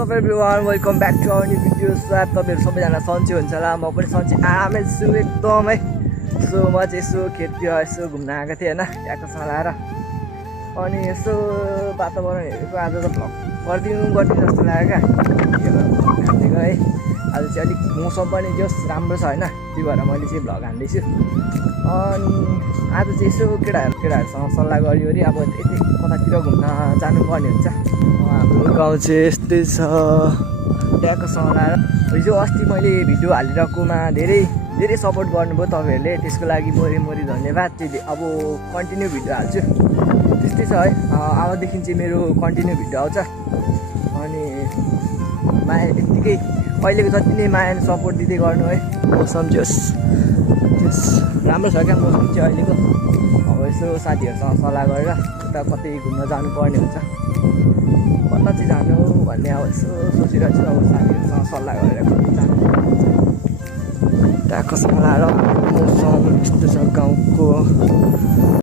Hello everyone, welcome back to our new video. तपाईँहरू सबैजना सन्चै हुन्छ होला। म पनि सन्चै आरामै छु एकदमै। सो म चाहिँ यसो खेततिर यसो घुम्न आएको थिएँ होइन, ट्याक्कसँग लाएर। अनि यसो वातावरण हेरेको आज त भ्लग गरिदिनु जस्तो लाग्यो क्या। हानेको है, आज चाहिँ अलिक मौसम पनि जस राम्रो छ होइन, त्यही भएर मैले चाहिँ भ्लग हान्दैछु। अनि आज चाहिँ यसो केटाहरूसँग सल्लाह गरिवरी अब यति कतातिर घुम्न जानुपर्ने हुन्छ। हाम्रो गाउँ चाहिँ यस्तै छ, ट्याक्कसँग लाएर। हिजो अस्ति मैले भिडियो हालिरहेकोमा धेरै सपोर्ट गर्नुभयो तपाईँहरूले, त्यसको लागि मोरी धन्यवाद। अब कन्टिन्यू भिडियो हाल्छु, त्यस्तै छ है। अबदेखि चाहिँ मेरो कन्टिन्यू भिडियो आउँछ। अनि माया यत्तिकै अहिलेको जति नै माया सपोर्ट दिँदै गर्नु है। मौसम राम्रो छ क्या मौसम चाहिँ अहिलेको। अब यसो साथीहरूसँग सल्लाह गरेर उता कतै घुम्न जानुपर्ने हुन्छ। कता चाहिँ जानु भन्ने अब यसो सोचिरहेको छु। अब साथीहरूसँग सल्लाह गरेर कतै जानु ट्याक्कसँग लाएर। मौसम यस्तो छ गाउँको।